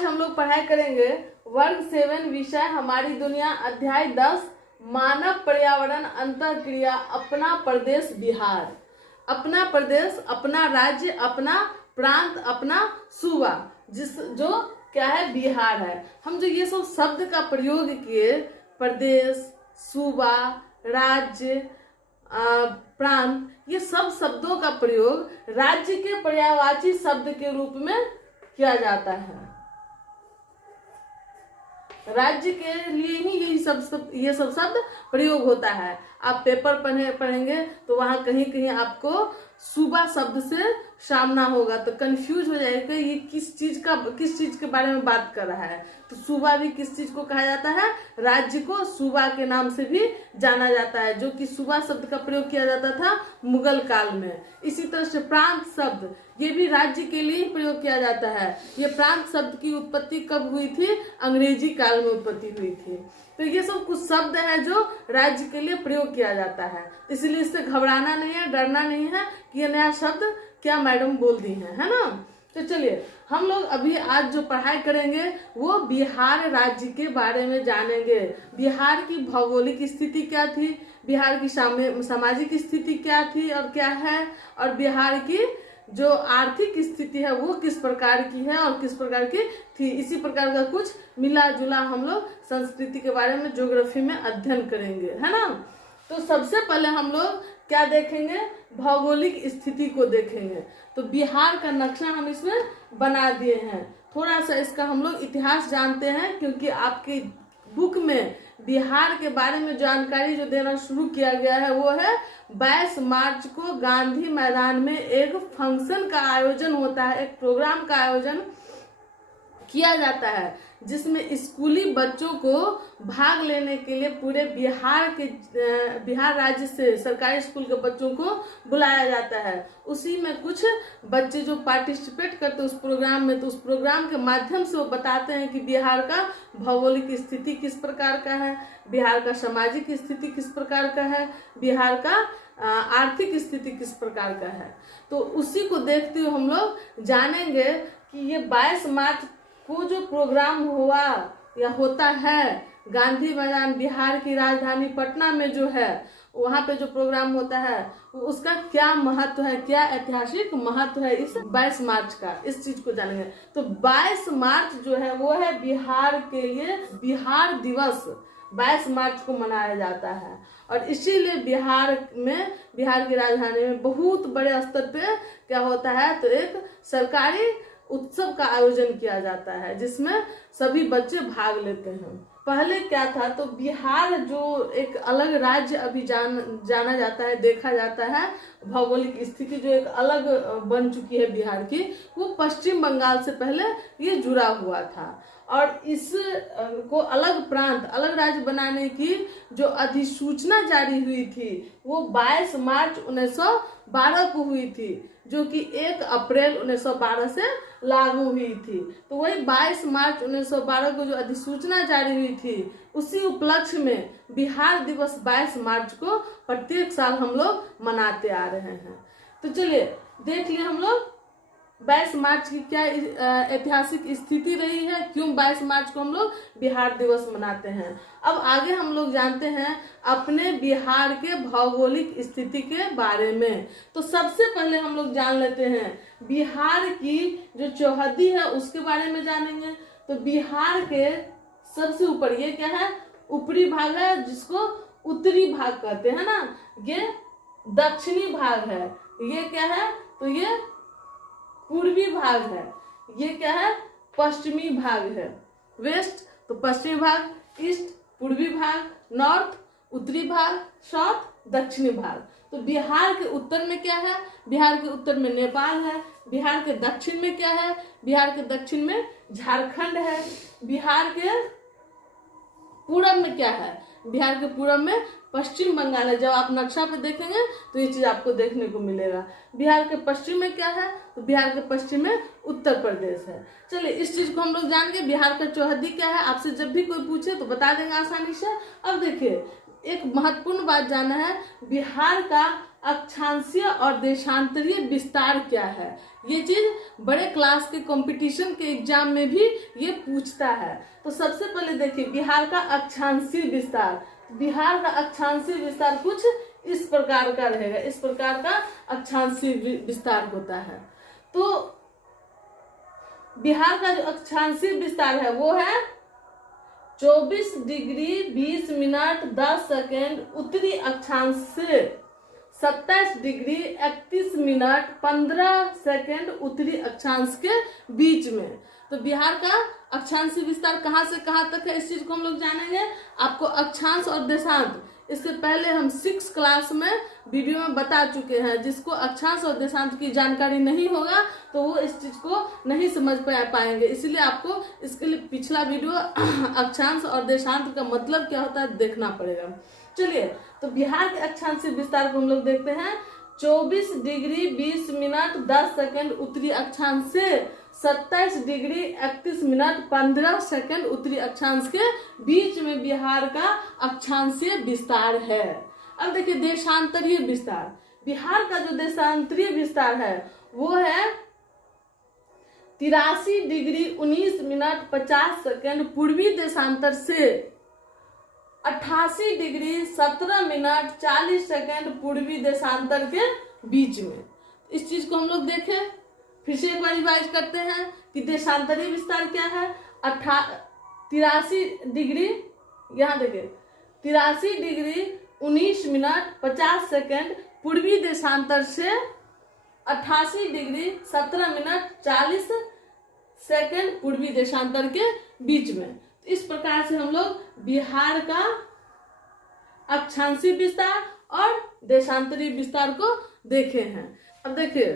आज हम लोग पढ़ाई करेंगे वर्ग 7 विषय हमारी दुनिया अध्याय 10 मानव पर्यावरण अंतःक्रिया अपना प्रदेश बिहार। अपना प्रदेश, अपना राज्य, अपना प्रांत, अपना सूबा, जो क्या है बिहार है। हम जो ये सब शब्द का प्रयोग किए, प्रदेश, सूबा, राज्य, प्रांत, ये सब शब्दों का प्रयोग राज्य के पर्यायवाची शब्द के रूप में किया जाता है। राज्य के लिए ही ये सब शब्द प्रयोग होता है। आप पेपर पढ़ेंगे तो वहां कहीं कहीं आपको सूबा शब्द से सामना होगा, तो कंफ्यूज हो जाएगा ये किस चीज के बारे में बात कर रहा है। तो सूबा भी किस चीज को कहा जाता है? राज्य को सूबा के नाम से भी जाना जाता है, जो कि सूबा शब्द का प्रयोग किया जाता था मुगल काल में। इसी तरह से प्रांत शब्द, ये भी राज्य के लिए प्रयोग किया जाता है। ये प्रांत शब्द की उत्पत्ति कब हुई थी? अंग्रेजी काल में उत्पत्ति हुई थी। तो ये सब कुछ शब्द है जो राज्य के लिए प्रयोग किया जाता है, इसलिए इससे घबराना नहीं है, डरना नहीं है कि ये नया शब्द क्या मैडम बोल दी है ना। तो चलिए हम लोग अभी आज जो पढ़ाई करेंगे वो बिहार राज्य के बारे में जानेंगे। बिहार की भौगोलिक स्थिति क्या थी, बिहार की सामाजिक स्थिति क्या थी और क्या है, और बिहार की जो आर्थिक स्थिति है वो किस प्रकार की है और किस प्रकार की थी। इसी प्रकार का कुछ मिला जुला हम लोग संस्कृति के बारे में ज्योग्राफी में अध्ययन करेंगे, है ना। तो सबसे पहले हम लोग क्या देखेंगे? भौगोलिक स्थिति को देखेंगे। तो बिहार का नक्शा हम इसमें बना दिए हैं। थोड़ा सा इसका हम लोग इतिहास जानते हैं, क्योंकि आपकी बुक में बिहार के बारे में जानकारी जो देना शुरू किया गया है वो है 22 मार्च को गांधी मैदान में एक फंक्शन का आयोजन होता है, एक प्रोग्राम का आयोजन किया जाता है, जिसमें स्कूली बच्चों को भाग लेने के लिए पूरे बिहार राज्य से सरकारी स्कूल के बच्चों को बुलाया जाता है। उसी में कुछ बच्चे जो पार्टिसिपेट करते उस प्रोग्राम में, तो उस प्रोग्राम के माध्यम से वो बताते हैं कि बिहार का भौगोलिक स्थिति किस प्रकार का है, बिहार का सामाजिक स्थिति किस प्रकार का है, बिहार का आर्थिक स्थिति किस प्रकार का है। तो उसी को देखते हुए हम लोग जानेंगे कि ये 22 मार्च को जो प्रोग्राम हुआ या होता है गांधी मैदान, बिहार की राजधानी पटना में जो है, वहां पे जो प्रोग्राम होता है उसका क्या महत्व है, क्या ऐतिहासिक महत्व है इस 22 मार्च का, इस चीज को जानेंगे। तो 22 मार्च जो है वो है बिहार के लिए बिहार दिवस, 22 मार्च को मनाया जाता है। और इसीलिए बिहार की राजधानी में बहुत बड़े स्तर पे क्या होता है, तो एक सरकारी उत्सव का आयोजन किया जाता है जिसमें सभी बच्चे भाग लेते हैं। पहले क्या था, तो बिहार जो एक अलग राज्य अभी जाना जाता है, देखा जाता है, भौगोलिक स्थिति जो एक अलग बन चुकी है बिहार की, वो पश्चिम बंगाल से पहले ये जुड़ा हुआ था। और इस को अलग प्रांत, अलग राज्य बनाने की जो अधिसूचना जारी हुई थी वो 22 मार्च 1912 को हुई थी, जो कि 1 अप्रैल 1912 से लागू हुई थी। तो वही 22 मार्च 1912 को जो अधिसूचना जारी हुई थी, उसी उपलक्ष्य में बिहार दिवस 22 मार्च को प्रत्येक साल हम लोग मनाते आ रहे हैं। तो चलिए देख लिए हम लोग 22 मार्च की क्या ऐतिहासिक स्थिति रही है, क्यों 22 मार्च को हम लोग बिहार दिवस मनाते हैं। अब आगे हम लोग जानते हैं अपने बिहार के भौगोलिक स्थिति के बारे में। तो सबसे पहले हम लोग जान लेते हैं बिहार की जो चौहद्दी है उसके बारे में जानेंगे। तो बिहार के सबसे ऊपर ये क्या है? ऊपरी भाग है, जिसको उत्तरी भाग कहते हैं ना। ये दक्षिणी भाग है, ये क्या है? तो ये पूर्वी भाग है, ये क्या है? पश्चिमी भाग है। वेस्ट तो पश्चिमी भाग, ईस्ट पूर्वी भाग, नॉर्थ उत्तरी भाग, साउथ दक्षिणी भाग। तो बिहार के उत्तर में क्या है? बिहार के उत्तर में नेपाल है। बिहार के दक्षिण में क्या है? बिहार के दक्षिण में झारखंड है। बिहार के पूरब में क्या है? बिहार के पूरब में पश्चिम बंगाल है। जब आप नक्शा पे देखेंगे तो ये चीज आपको देखने को मिलेगा। बिहार के पश्चिम में क्या है? तो बिहार के पश्चिम में उत्तर प्रदेश है। चलिए इस चीज को हम लोग जान गए। बिहार का चौहद्दी क्या है, आपसे जब भी कोई पूछे तो बता देंगे आसानी से। अब देखिए एक महत्वपूर्ण बात जानना है, बिहार का अक्षांशीय और देशांतरीय विस्तार क्या है। ये चीज बड़े क्लास के कंपटीशन के एग्जाम में भी ये पूछता है। तो सबसे पहले देखिए बिहार का अक्षांशीय विस्तार। बिहार का अक्षांशीय विस्तार कुछ इस प्रकार का रहेगा, इस प्रकार का अक्षांशीय विस्तार होता है। तो बिहार का जो अक्षांशीय विस्तार है वो है 24 डिग्री 20 मिनट 10 सेकेंड उत्तरी अक्षांश से 27 डिग्री 31 मिनट 15 सेकेंड उत्तरी अक्षांश के बीच में। तो बिहार का अक्षांशीय विस्तार कहाँ से कहाँ तक है, इस चीज को हम लोग जानेंगे। आपको अक्षांश और देशांत इससे पहले हम 6 क्लास में वीडियो में बता चुके हैं। जिसको अक्षांश और देशांत की जानकारी नहीं होगा तो वो इस चीज को नहीं समझ पाएंगे, इसलिए आपको इसके लिए पिछला वीडियो अक्षांश और देशांत का मतलब क्या होता है देखना पड़ेगा। चलिए, तो बिहार के अक्षांशीय विस्तार को हम लोग देखते हैं। 24 डिग्री 20 मिनट 10 सेकेंड उत्तरी अक्षांश से 27 डिग्री 31 मिनट 15 सेकेंड उत्तरी अक्षांश के बीच में बिहार का अक्षांशीय विस्तार है। अब देखिए देशांतरीय विस्तार। बिहार का जो देशांतरीय विस्तार है वो है 83 डिग्री 19 मिनट 50 सेकेंड पूर्वी देशांतर से 88 डिग्री 17 मिनट 40 सेकेंड पूर्वी देशांतर के बीच में। इस चीज को हम लोग देखें, फिर से एक बार रिवाइज करते हैं कि देशांतरीय विस्तार क्या है। 83 डिग्री, यहाँ देखिए 83 डिग्री 19 मिनट 50 सेकेंड पूर्वी देशांतर से 88 डिग्री 17 मिनट 40 सेकेंड पूर्वी देशांतर के बीच में। इस प्रकार से हम लोग बिहार का अक्षांशीय विस्तार और देशांतरीय विस्तार को देखे हैं। अब देखिए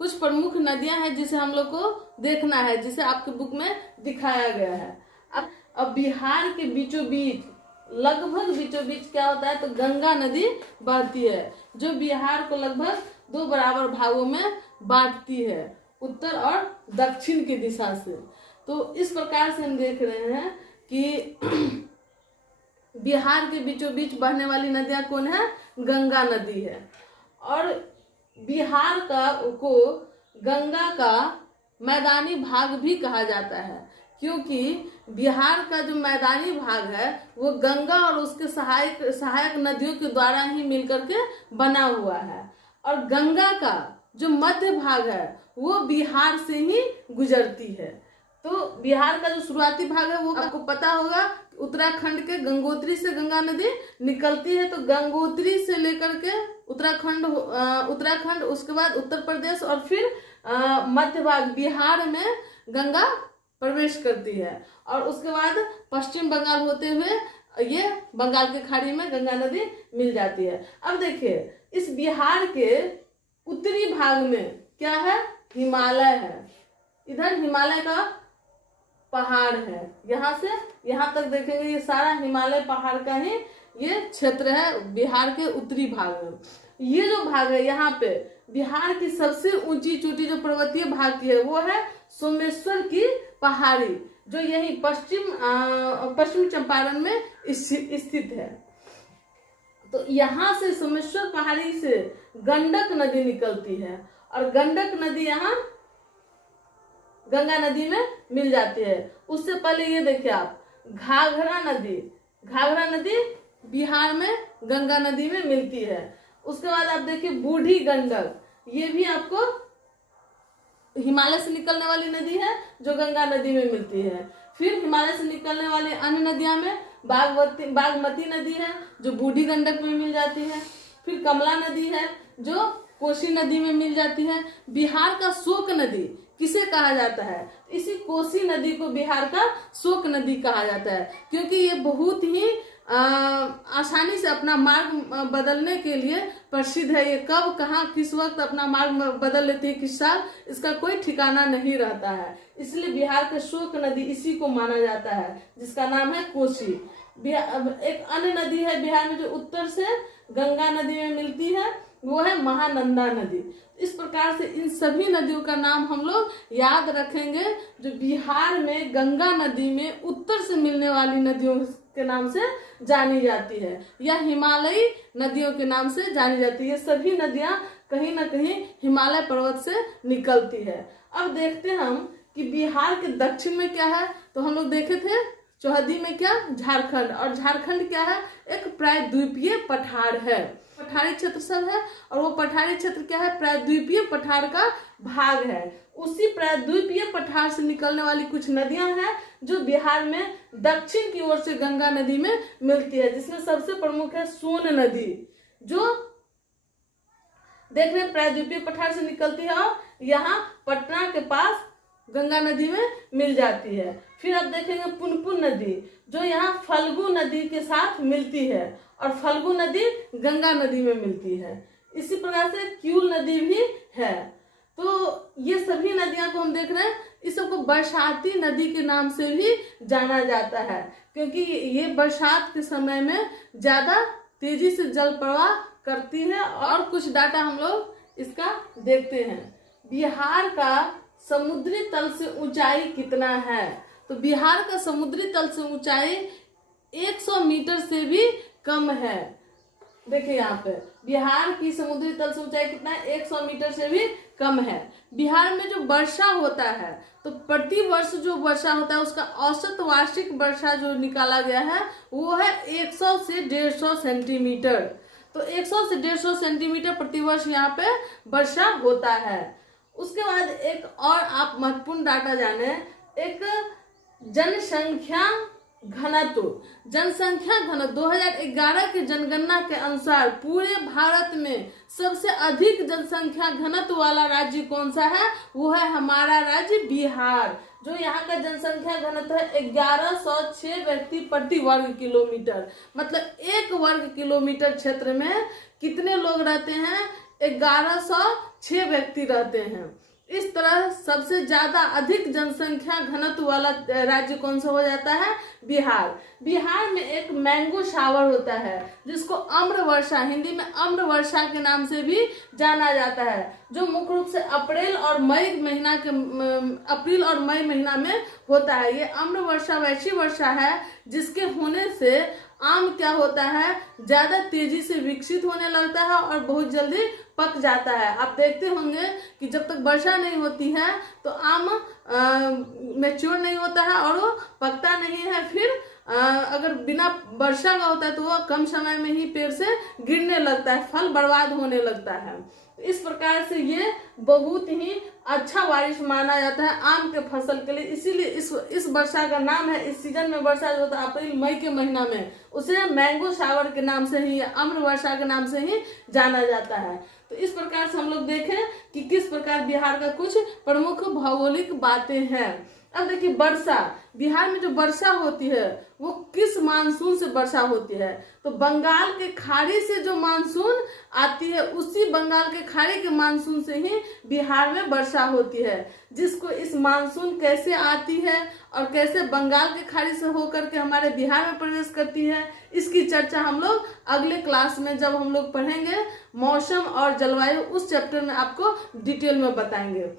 कुछ प्रमुख नदियां हैं जिसे हम लोग को देखना है, जिसे आपके बुक में दिखाया गया है। अब बिहार के बीचों बीच, लगभग बीचों बीच क्या होता है, तो गंगा नदी बहती है जो बिहार को लगभग 2 बराबर भागों में बांटती है, उत्तर और दक्षिण की दिशा से। तो इस प्रकार से हम देख रहे हैं कि बिहार के बीचों बीच बहने वाली नदियां कौन है, गंगा नदी है। और बिहार को गंगा का मैदानी भाग भी कहा जाता है, क्योंकि बिहार का जो मैदानी भाग है वो गंगा और उसके सहायक नदियों के द्वारा ही मिलकर के बना हुआ है। और गंगा का जो मध्य भाग है वो बिहार से ही गुजरती है। तो बिहार का जो शुरुआती भाग है वो आपको पता होगा, उत्तराखंड के गंगोत्री से गंगा नदी निकलती है। तो गंगोत्री से लेकर के उत्तराखंड, उसके बाद उत्तर प्रदेश और फिर मध्य भाग बिहार में गंगा प्रवेश करती है। और उसके बाद पश्चिम बंगाल होते हुए ये बंगाल की खाड़ी में गंगा नदी मिल जाती है। अब देखिए इस बिहार के उत्तरी भाग में क्या है, हिमालय है। इधर हिमालय का पहाड़ है, यहाँ से यहाँ तक देखेंगे ये सारा हिमालय पहाड़ का ही ये क्षेत्र है बिहार के उत्तरी भाग में। ये जो भाग है यहाँ पे बिहार की सबसे ऊंची चोटी जो पर्वतीय भाग की है वो है सोमेश्वर की पहाड़ी, जो यही पश्चिम चंपारण में स्थित है। तो यहाँ से सोमेश्वर पहाड़ी से गंडक नदी निकलती है और गंडक नदी यहाँ गंगा नदी में मिल जाती है। उससे पहले ये देखिए आप घाघरा नदी बिहार में गंगा नदी में मिलती है। उसके बाद आप देखिए बूढ़ी गंडक, ये भी आपको हिमालय से निकलने वाली नदी है जो गंगा नदी में मिलती है। फिर हिमालय से निकलने वाली अन्य नदियां में बागमती नदी है जो बूढ़ी गंडक में मिल जाती है। फिर कमला नदी है जो कोसी नदी में मिल जाती है। बिहार का शोक नदी किसे कहा जाता है, इसी कोसी नदी को बिहार का शोक नदी कहा जाता है, क्योंकि ये बहुत ही आसानी से अपना मार्ग बदलने के लिए प्रसिद्ध है। ये कब कहाँ किस वक्त अपना मार्ग बदल लेती है, किस साल, इसका कोई ठिकाना नहीं रहता है। इसलिए बिहार का शोक नदी इसी को माना जाता है जिसका नाम है कोसी। एक अन्य नदी है बिहार में जो उत्तर से गंगा नदी में मिलती है, वो है महानंदा नदी। इस प्रकार से इन सभी नदियों का नाम हम लोग याद रखेंगे जो बिहार में गंगा नदी में उत्तर से मिलने वाली नदियों के नाम से जानी जाती है या हिमालयी नदियों के नाम से जानी जाती है। ये सभी नदियां कहीं ना कहीं हिमालय पर्वत से निकलती है। अब देखते हैं हम कि बिहार के दक्षिण में क्या है। तो हम लोग देखे थे चौहदी में क्या, झारखंड, और झारखंड क्या है, एक प्रायद्वीपीय पठार है, पठारी क्षेत्र सब है, और वो पठारी क्षेत्र क्या है, प्रायद्वीपीय पठार का भाग है। उसी प्रायद्वीपीय पठार से निकलने वाली कुछ नदियां हैं जो बिहार में दक्षिण की ओर से गंगा नदी में मिलती है, जिसमें सबसे प्रमुख है सोन नदी, जो देख रहे हैं प्रायद्वीपीय पठार से निकलती है और यहाँ पटना के पास गंगा नदी में मिल जाती है। फिर आप देखेंगे पुनपुन नदी, जो यहाँ फल्गु नदी के साथ मिलती है, और फल्गु नदी गंगा नदी में मिलती है। इसी प्रकार से क्यूल नदी भी है। तो ये सभी नदियां को हम देख रहे हैं, इस सबको बरसाती नदी के नाम से भी जाना जाता है, क्योंकि ये बरसात के समय में ज्यादा तेजी से जल प्रवाह करती है। और कुछ डाटा हम लोग इसका देखते हैं। बिहार का समुद्री तल से ऊंचाई कितना है। तो बिहार का समुद्री तल से ऊंचाई 100 मीटर से भी कम है। देखिए यहाँ पे बिहार की समुद्री तल से ऊंचाई कितना है, 100 मीटर से भी कम है। बिहार में जो वर्षा होता है, तो प्रति वर्ष जो वर्षा होता है उसका औसत वार्षिक वर्षा जो निकाला गया है वो है 100 से 150 सेंटीमीटर। तो 100 से 150 सेंटीमीटर प्रति वर्ष यहाँ पे वर्षा होता है। उसके बाद एक और आप महत्वपूर्ण डाटा जाने, एक जनसंख्या घनत्व। जनसंख्या घनत्व 2011 के जनगणना के अनुसार पूरे भारत में सबसे अधिक जनसंख्या घनत्व वाला राज्य कौन सा है, वो है हमारा राज्य बिहार, जो यहाँ का जनसंख्या घनत्व है 1106 व्यक्ति प्रति वर्ग किलोमीटर। मतलब 1 वर्ग किलोमीटर क्षेत्र में कितने लोग रहते हैं, 1106 व्यक्ति रहते हैं। इस तरह सबसे ज्यादा अधिक जनसंख्या घनत्व वाला राज्य कौन सा हो जाता है, बिहार। बिहार में एक मैंगो शावर होता है जिसको अम्र वर्षा, हिंदी में अम्र वर्षा के नाम से भी जाना जाता है, जो मुख्य रूप से अप्रैल और मई महीना में होता है। ये अम्र वर्षा वैसी वर्षा है जिसके होने से आम क्या होता है, ज्यादा तेजी से विकसित होने लगता है और बहुत जल्दी पक जाता है। आप देखते होंगे कि जब तक वर्षा नहीं होती है तो आम मैच्योर नहीं होता है और वो पकता नहीं है। फिर अगर बिना वर्षा का होता है तो वो कम समय में ही पेड़ से गिरने लगता है, फल बर्बाद होने लगता है। इस प्रकार से ये बहुत ही अच्छा बारिश माना जाता है आम के फसल के लिए। इसीलिए इस वर्षा का नाम है, इस सीजन में वर्षा जो होता है अप्रैल मई के महीना में, उसे मैंगो शावर के नाम से ही, अम्र वर्षा के नाम से ही जाना जाता है। तो इस प्रकार से हम लोग देखें कि किस प्रकार बिहार का कुछ प्रमुख भौगोलिक बातें हैं। अब देखिए वर्षा, बिहार में जो वर्षा होती है वो किस मानसून से वर्षा होती है। तो बंगाल के खाड़ी से जो मानसून आती है, उसी बंगाल के खाड़ी के मानसून से ही बिहार में वर्षा होती है। जिसको इस मानसून कैसे आती है और कैसे बंगाल के खाड़ी से होकर के हमारे बिहार में प्रवेश करती है, इसकी चर्चा हम लोग अगले क्लास में जब हम लोग पढ़ेंगे मौसम और जलवायु, उस चैप्टर में आपको डिटेल में बताएंगे।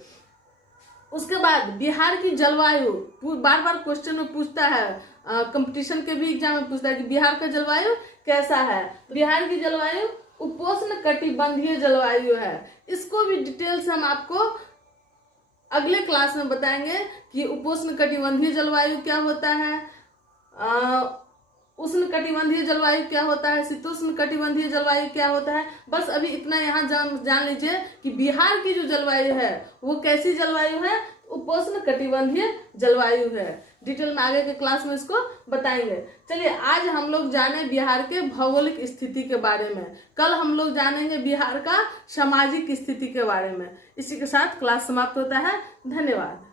उसके बाद बिहार की जलवायु, बार बार क्वेश्चन में पूछता है, कंपटीशन के भी एग्जाम में पूछता है कि बिहार का जलवायु कैसा है। बिहार की जलवायु उपोष्ण कटिबंधीय जलवायु है। इसको भी डिटेल से हम आपको अगले क्लास में बताएंगे कि उपोष्ण कटिबंधीय जलवायु क्या होता है, उष्ण कटिबंधीय जलवायु क्या होता है, शीतोष्ण कटिबंधीय जलवायु क्या होता है। बस अभी इतना यहाँ जान लीजिए कि बिहार की जो जलवायु है वो कैसी जलवायु है, उपोष्ण कटिबंधीय जलवायु है। डिटेल में आगे के क्लास में इसको बताएंगे। चलिए आज हम लोग जाने बिहार के भौगोलिक स्थिति के बारे में, कल हम लोग जानेंगे बिहार का सामाजिक स्थिति के बारे में। इसी के साथ क्लास समाप्त होता है। धन्यवाद।